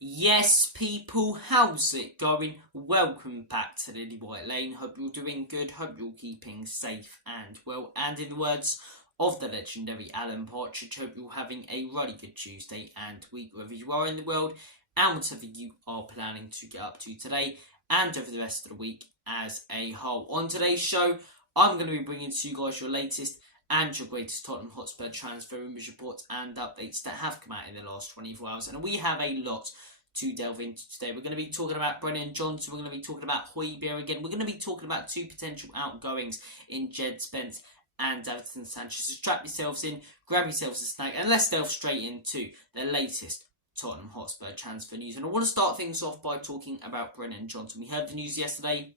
Yes, people, how's it going? Welcome back to Lily White Lane. Hope you're doing good. Hope you're keeping safe and well. And in the words of the legendary Alan Partridge, hope you're having a really good Tuesday and week wherever you are in the world and whatever you are planning to get up to today and over the rest of the week as a whole. On today's show, I'm going to be bringing to you guys your latest and your greatest Tottenham Hotspur transfer rumours, reports and updates that have come out in the last 24 hours. And we have a lot to delve into today. We're going to be talking about Brennan Johnson. We're going to be talking about Højbjerg again. We're going to be talking about two potential outgoings in Spence and Sanchez. So strap yourselves in, grab yourselves a snack, and let's delve straight into the latest Tottenham Hotspur transfer news. And I want to start things off by talking about Brennan Johnson. We heard the news yesterday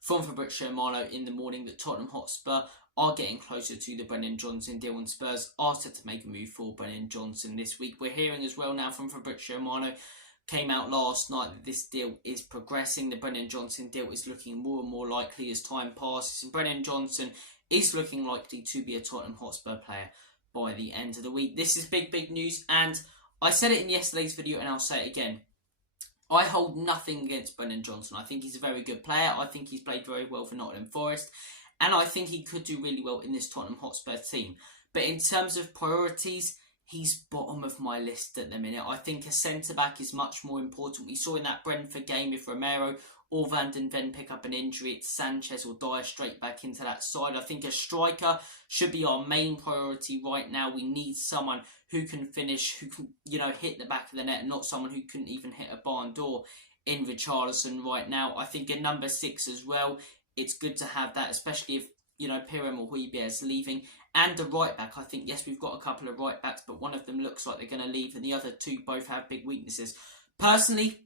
from Fabrizio Romano in the morning that Tottenham Hotspur are getting closer to the Brennan Johnson deal, and Spurs are set to make a move for Brennan Johnson this week. We're hearing as well now from Fabrizio Romano, came out last night, that this deal is progressing. The Brennan Johnson deal is looking more and more likely as time passes, and Brennan Johnson is looking likely to be a Tottenham Hotspur player by the end of the week. This is big news, and I said it in yesterday's video and I'll say it again. I hold nothing against Brennan Johnson. I think he's a very good player. I think he's played very well for Nottingham Forest. And I think he could do really well in this Tottenham Hotspur team. But in terms of priorities, he's bottom of my list at the minute. I think a centre-back is much more important. We saw in that Brentford game, if Romero or Van den Ven pick up an injury, it's Sanchez or Dyer straight back into that side. I think a striker should be our main priority right now. We need someone who can finish, who can, hit the back of the net, and not someone who couldn't even hit a barn door in Richarlison right now. I think a number 6 as well. It's good to have that, especially if, Pirem or Højbjerg is leaving. And the right back, I think, yes, we've got a couple of right backs, but one of them looks like they're going to leave, and the other two both have big weaknesses. Personally,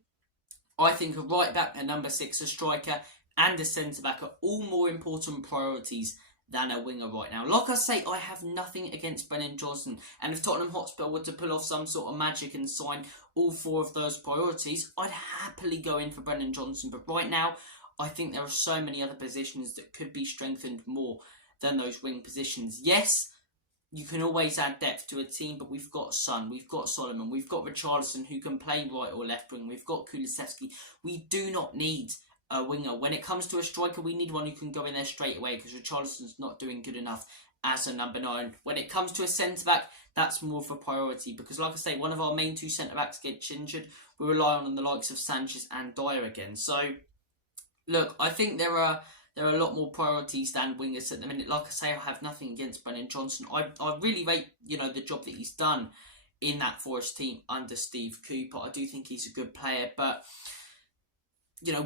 I think a right back, a number 6, a striker, and a centre-back are all more important priorities than a winger right now. Like I say, I have nothing against Brennan Johnson, and if Tottenham Hotspur were to pull off some sort of magic and sign all 4 of those priorities, I'd happily go in for Brennan Johnson. But right now, I think there are so many other positions that could be strengthened more than those wing positions. Yes, you can always add depth to a team, but we've got Son, we've got Solomon, we've got Richarlison who can play right or left wing, we've got Thfc. We do not need a winger. When it comes to a striker, we need one who can go in there straight away, because Richarlison's not doing good enough as a number 9. When it comes to a centre-back, that's more of a priority, because like I say, one of our main 2 centre-backs gets injured. We rely on the likes of Sanchez and Dyer again. So look, I think there are a lot more priorities than wingers at the minute. Like I say, I have nothing against Brennan Johnson. I really rate, the job that he's done in that Forest team under Steve Cooper. I do think he's a good player, but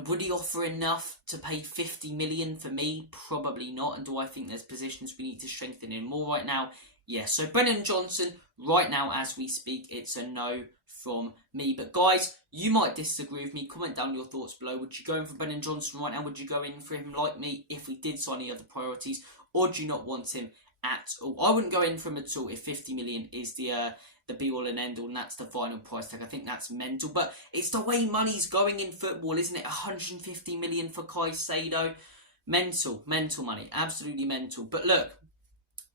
would he offer enough to pay 50 million for me? Probably not. And do I think there's positions we need to strengthen in more right now? Yes. So Brennan Johnson, right now as we speak, it's a no from me. But guys, you might disagree with me. Comment down your thoughts below. Would you go in for Brennan Johnson right now? Would you go in for him like me if we did sign any other priorities? Or do you not want him at all? I wouldn't go in for him at all if 50 million is the be all and end all, and that's the final price tag. I think that's mental. But it's the way money's going in football, isn't it? 150 million for Caicedo. Mental money. Absolutely mental. But look,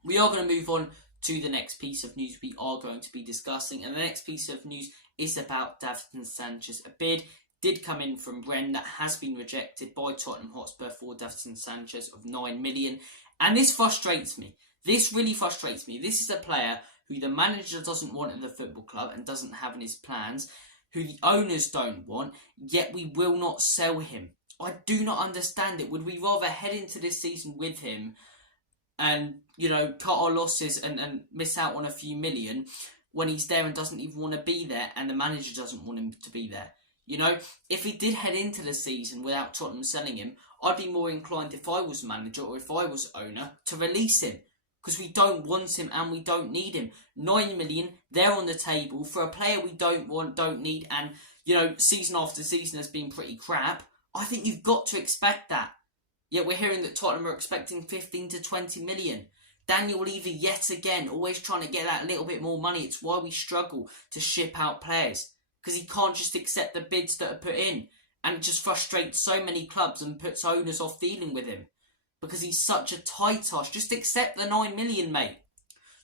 we are going to move on to the next piece of news we are going to be discussing. And the next piece of news is about Thfc Sanchez. A bid did come in from Brennan that has been rejected by Tottenham Hotspur for Thfc Sanchez of 9 million. And this frustrates me. This really frustrates me. This is a player who the manager doesn't want at the football club and doesn't have in his plans, who the owners don't want, yet we will not sell him. I do not understand it. Would we rather head into this season with him and, cut our losses and miss out on a few million when he's there and doesn't even want to be there and the manager doesn't want him to be there? If he did head into the season without Tottenham selling him, I'd be more inclined, if I was manager or if I was owner, to release him. Because we don't want him and we don't need him. 9 million, they're on the table for a player we don't want, don't need, and, season after season has been pretty crap. I think you've got to expect that. Yet we're hearing that Tottenham are expecting 15 to 20 million. Daniel Levy yet again, always trying to get that little bit more money. It's why we struggle to ship out players. Because he can't just accept the bids that are put in. And it just frustrates so many clubs and puts owners off dealing with him. Because he's such a tight ass. Just accept the 9 million, mate.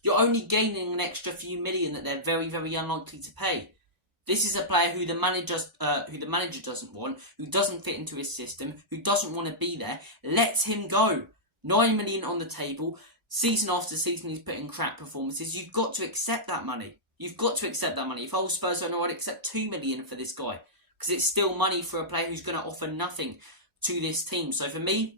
You're only gaining an extra few million that they're very, very unlikely to pay. This is a player who the manager doesn't want, who doesn't fit into his system, who doesn't want to be there. Let him go. 9 million on the table. Season after season, he's putting crap performances. You've got to accept that money. You've got to accept that money. If I was Spurs owner, I'd accept 2 million for this guy, because it's still money for a player who's going to offer nothing to this team. So for me,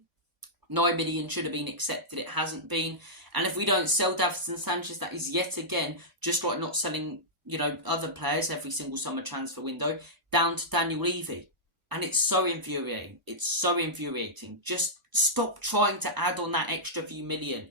9 million should have been accepted. It hasn't been. And if we don't sell Thfc and Sanchez, that is yet again, just like not selling, other players every single summer transfer window, down to Daniel Levy. And it's so infuriating. It's so infuriating. Just stop trying to add on that extra few million.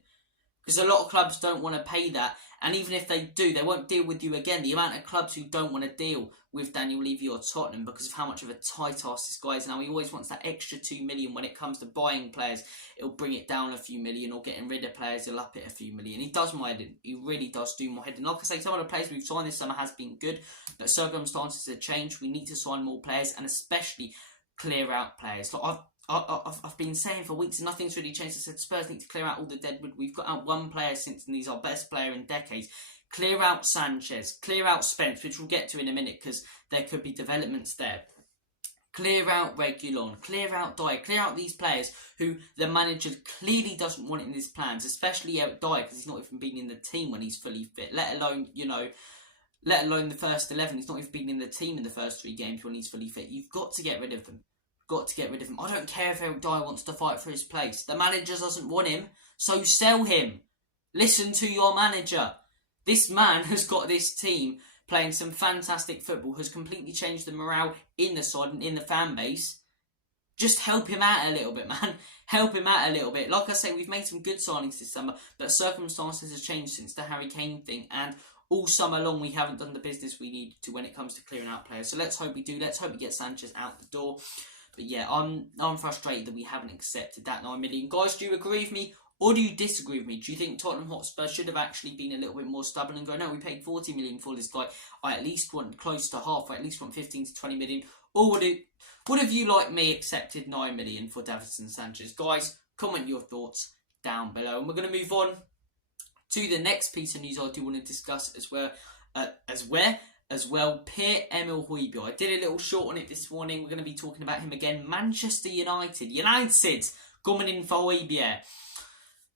Because a lot of clubs don't want to pay that. And even if they do, they won't deal with you again. The amount of clubs who don't want to deal with Daniel Levy or Tottenham because of how much of a tight ass this guy is now. He always wants that extra 2 million when it comes to buying players. He'll bring it down a few million, or getting rid of players, he'll up it a few million. He does my head in. He really does do my head in. Like I say, some of the players we've signed this summer has been good, but circumstances have changed. We need to sign more players, and especially clear out players. Like I've been saying for weeks, and nothing's really changed. I said Spurs need to clear out all the deadwood. We've got out one player since, and he's our best player in decades. Clear out Sanchez, clear out Spence, which we'll get to in a minute because there could be developments there. Clear out Reguilon, clear out Dyer, clear out these players who the manager clearly doesn't want in his plans, especially out Dyer because he's not even been in the team when he's fully fit, let alone the first 11. He's not even been in the team in the first 3 games when he's fully fit. You've got to get rid of them. Got to get rid of him. I don't care if Eric Dyer wants to fight for his place. The manager doesn't want him, so sell him. Listen to your manager. This man has got this team playing some fantastic football, has completely changed the morale in the side and in the fan base. Just help him out a little bit, man. Help him out a little bit. Like I say, we've made some good signings this summer, but circumstances have changed since the Harry Kane thing, and all summer long we haven't done the business we need to when it comes to clearing out players. So let's hope we do. Let's hope we get Sanchez out the door. But yeah, I'm frustrated that we haven't accepted that 9 million. Guys, do you agree with me or do you disagree with me? Do you think Tottenham Hotspur should have actually been a little bit more stubborn and go, no, we paid 40 million for this guy. I at least want close to half. I at least want 15 to 20 million. Or would have you, like me, accepted 9 million for Thfc and Sanchez? Guys, comment your thoughts down below. And we're going to move on to the next piece of news I do want to discuss as well. Pierre-Emile Højbjerg. I did a little short on it this morning. We're going to be talking about him again. Manchester United coming in for Højbjerg.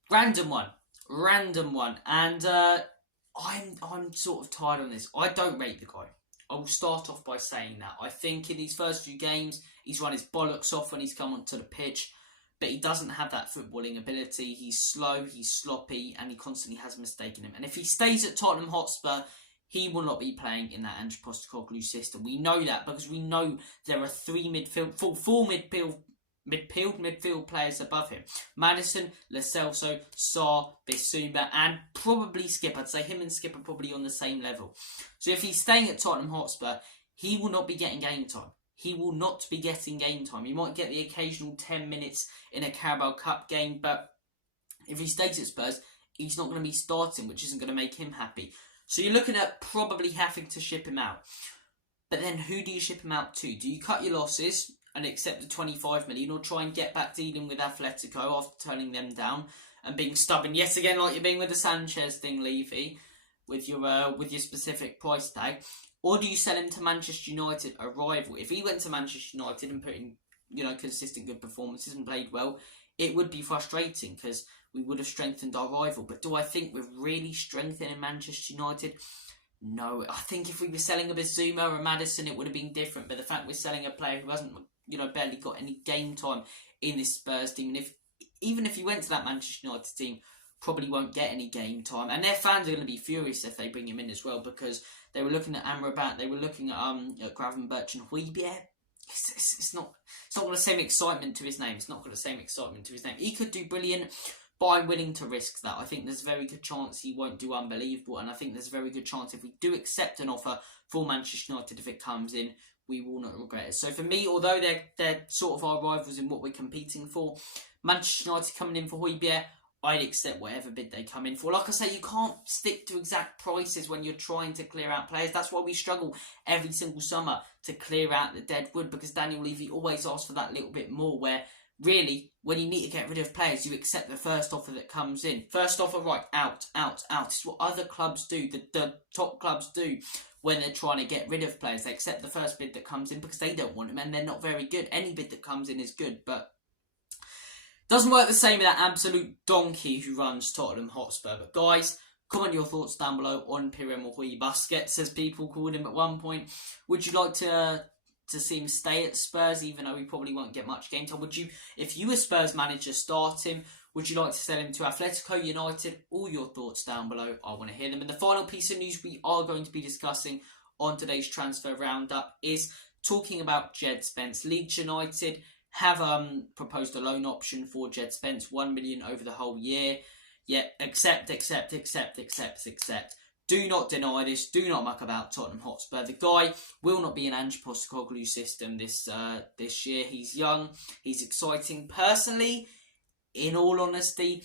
Random one. And I'm sort of tired on this. I don't rate the guy. I will start off by saying that. I think in these first few games, he's run his bollocks off when he's come onto the pitch. But he doesn't have that footballing ability. He's slow, he's sloppy, and he constantly has a mistake in him. And if he stays at Tottenham Hotspur, he will not be playing in that Ange Postecoglou system. We know that because we know there are four midfield players above him. Maddison, Lo Celso, Sarr, Bissouma, and probably Skip. I'd say him and Skip are probably on the same level. So if he's staying at Tottenham Hotspur, he will not be getting game time. He will not be getting game time. He might get the occasional 10 minutes in a Carabao Cup game, but if he stays at Spurs, he's not going to be starting, which isn't going to make him happy. So you're looking at probably having to ship him out. But then who do you ship him out to? Do you cut your losses and accept the 25 million, or try and get back dealing with Atletico after turning them down and being stubborn yet again like you're being with the Sanchez thing, Levy, with your specific price tag? Or do you sell him to Manchester United, a rival? If he went to Manchester United and put in, consistent good performances and played well, it would be frustrating because we would have strengthened our rival. But do I think we're really strengthening Manchester United? No. I think if we were selling a Bissouma or a Maddison, it would have been different. But the fact we're selling a player who hasn't, barely got any game time in this Spurs team, and even if he went to that Manchester United team, probably won't get any game time. And their fans are going to be furious if they bring him in as well, because they were looking at Amrabat, they were looking at Gravenberch and Højbjerg. It's not got the same excitement to his name. He could do brilliant, but I'm willing to risk that. I think there's a very good chance he won't do unbelievable, and I think there's a very good chance if we do accept an offer for Manchester United, if it comes in, we will not regret it. So for me, although they're sort of our rivals in what we're competing for, Manchester United coming in for Højbjerg, I'd accept whatever bid they come in for. Like I say, you can't stick to exact prices when you're trying to clear out players. That's why we struggle every single summer to clear out the dead wood, because Daniel Levy always asks for that little bit more, where really, when you need to get rid of players, you accept the first offer that comes in. First offer, right, out. It's what other clubs do, the top clubs do when they're trying to get rid of players. They accept the first bid that comes in because they don't want them and they're not very good. Any bid that comes in is good, but doesn't work the same with that absolute donkey who runs Tottenham Hotspur. But guys, comment your thoughts down below on Pierre-Emile Højbjerg, as people called him at one point. Would you like to see him stay at Spurs, even though he probably won't get much game time? Would you, if you were Spurs manager, start him? Would you like to sell him to Atletico United? All your thoughts down below. I want to hear them. And the final piece of news we are going to be discussing on today's transfer roundup is talking about Jed Spence. Leeds United have proposed a loan option for Jed Spence, 1 million over the whole year. Yeah, accept. Do not deny this. Do not muck about Tottenham Hotspur. The guy will not be an Ange Postecoglou system this year. He's young. He's exciting. Personally, in all honesty,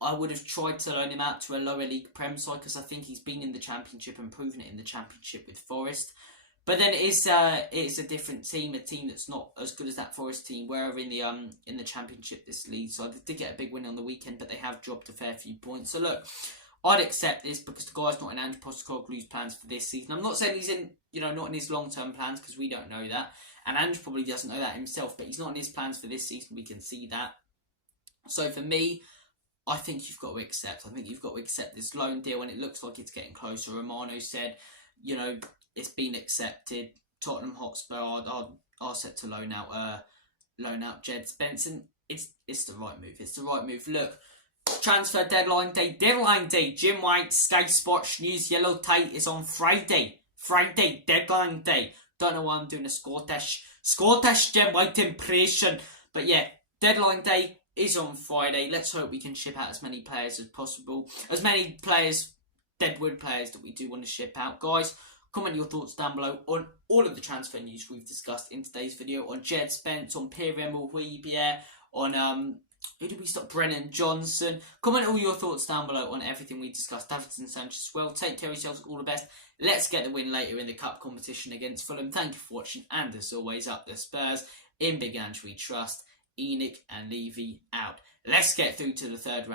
I would have tried to loan him out to a lower league Prem side because I think he's been in the Championship and proven it in the Championship with Forest. But then it's a different team, a team that's not as good as that Forest team. Where in the Championship this league, so they did get a big win on the weekend, but they have dropped a fair few points. So look, I'd accept this because the guy's not in Ange Postecoglou's plans for this season. I'm not saying he's in, not in his long-term plans because we don't know that, and Ange probably doesn't know that himself. But he's not in his plans for this season. We can see that. So for me, I think you've got to accept. I think you've got to accept this loan deal, and it looks like it's getting closer. Romano said, it's been accepted. Tottenham Hotspur are set to loan out Jed Spence, and it's the right move. It's the right move. Look, transfer deadline day. Jim White, Sky Sports News Yellow Tie is on Friday. Friday, deadline day. Don't know why I'm doing a Scottish Jim White impression, but yeah, deadline day is on Friday. Let's hope we can ship out as many players as possible. As many players, deadwood players that we do want to ship out. Guys, comment your thoughts down below on all of the transfer news we've discussed in today's video. On Jed Spence, on Pierre-Emile Højbjerg, on who did we stop? Brennan Johnson. Comment all your thoughts down below on everything we discussed. Thfc and Sanchez as well. Take care of yourselves. All the best. Let's get the win later in the cup competition against Fulham. Thank you for watching. And as always, up the Spurs. In Big Ange we trust. Enoch and Levy out. Let's get through to the third round.